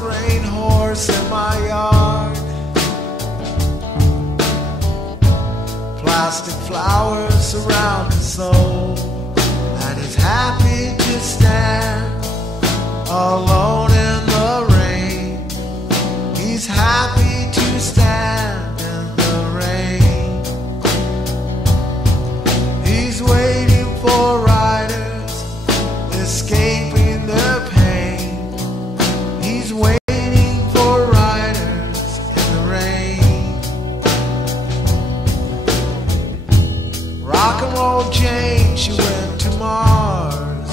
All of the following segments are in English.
rain horse in my yard. Plastic flowers surround his soul, and he's happy to stand alone in the rain. He's happy to stand in the rain. He's waiting for riders escaping their pain. He's waiting for riders in the rain. Rock and roll Jane, she went to Mars.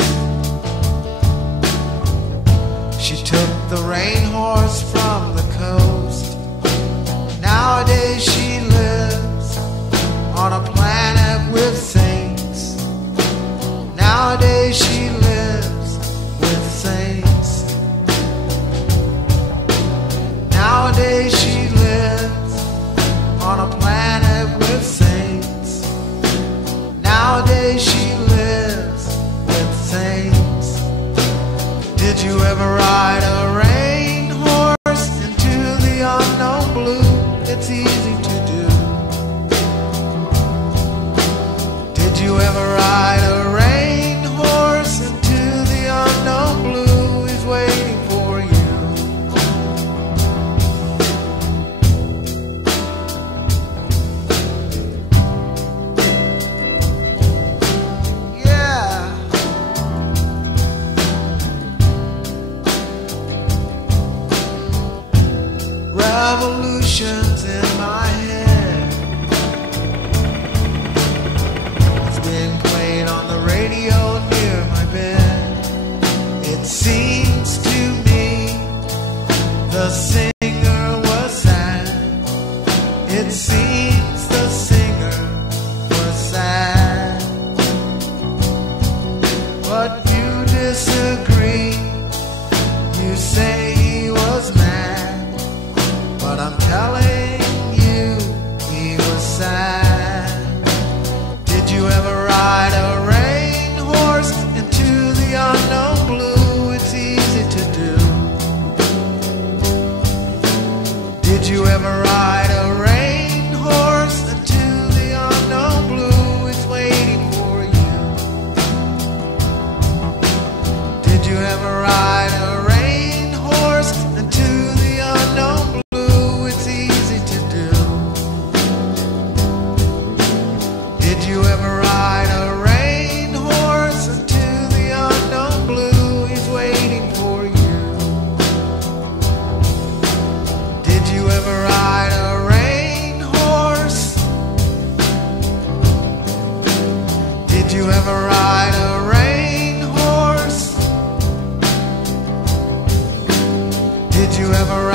She took the rain horse from the coast. Nowadays she lives on a planet with saints. Nowadays she lives with saints. Nowadays she lives on a planet with saints. Nowadays she lives with saints. Did you ever ride a rain horse into the unknown blue? It's easy to do. Did you ever ride a rain horse into the unknown blue? He's waiting for you. Yeah. Revolutions in my head. It's being played on the radio near my bed. It seems to me the singer was sad. It seems the singer was sad. But you disagree. You say he was mad. But I'm telling you, he was sad. Did you ever ride a rain horse into the unknown blue? It's easy to do. Did you ever ride a rain horse into the unknown blue? It's waiting for you. Did you ever ride a rain horse into the unknown blue? Did you ever ride a rain horse into the unknown blue? He's waiting for you. Did you ever ride a rain horse? Did you ever ride a rain horse? Did you ever